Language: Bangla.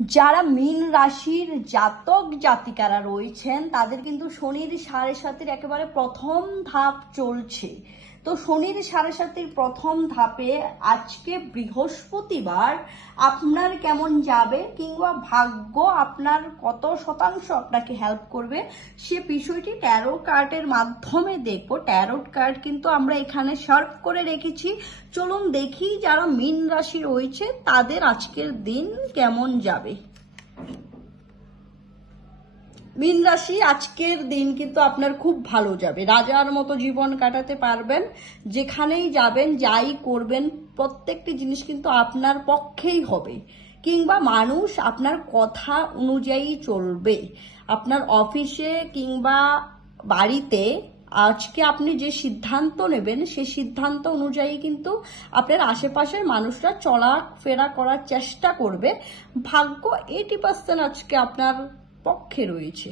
যারা মীন রাশির জাতক জাতিকারা রয়েছেন তাদের কিন্তু শনির 7.5-এর একেবারে প্রথম ধাপ চলছে। তো শনির 7.5-এর প্রথম ধাপে আজকে বৃহস্পতিবার আপনার কেমন যাবে কিংবা ভাগ্য আপনার কত শতাংশ আপনাকে হেল্প করবে সে বিষয়টি ট্যারো কার্ডের মাধ্যমে দেখবো। ট্যারো কার্ড কিন্তু আমরা এখানে শার্প করে রেখেছি। চলুন দেখি যারা মীন রাশি রয়েছে তাদের আজকের দিন কেমন যাবে। মীন রাশি, আজকের দিন কিন্তু আপনার খুব ভালো যাবে। রাজার মতো জীবন কাটাতে পারবেন। যেখানেই যাবেন, যাই করবেন, প্রত্যেকটি জিনিস কিন্তু আপনার পক্ষেই হবে, কিংবা মানুষ আপনার কথা অনুযায়ী চলবে। আপনার অফিসে কিংবা বাড়িতে আজকে আপনি যে সিদ্ধান্ত নেবেন সেই সিদ্ধান্ত অনুযায়ী কিন্তু আপনার আশেপাশের মানুষরা চলাফেরা করার চেষ্টা করবে। ভাগ্য 80% আজকে আপনার পক্ষে রয়েছে।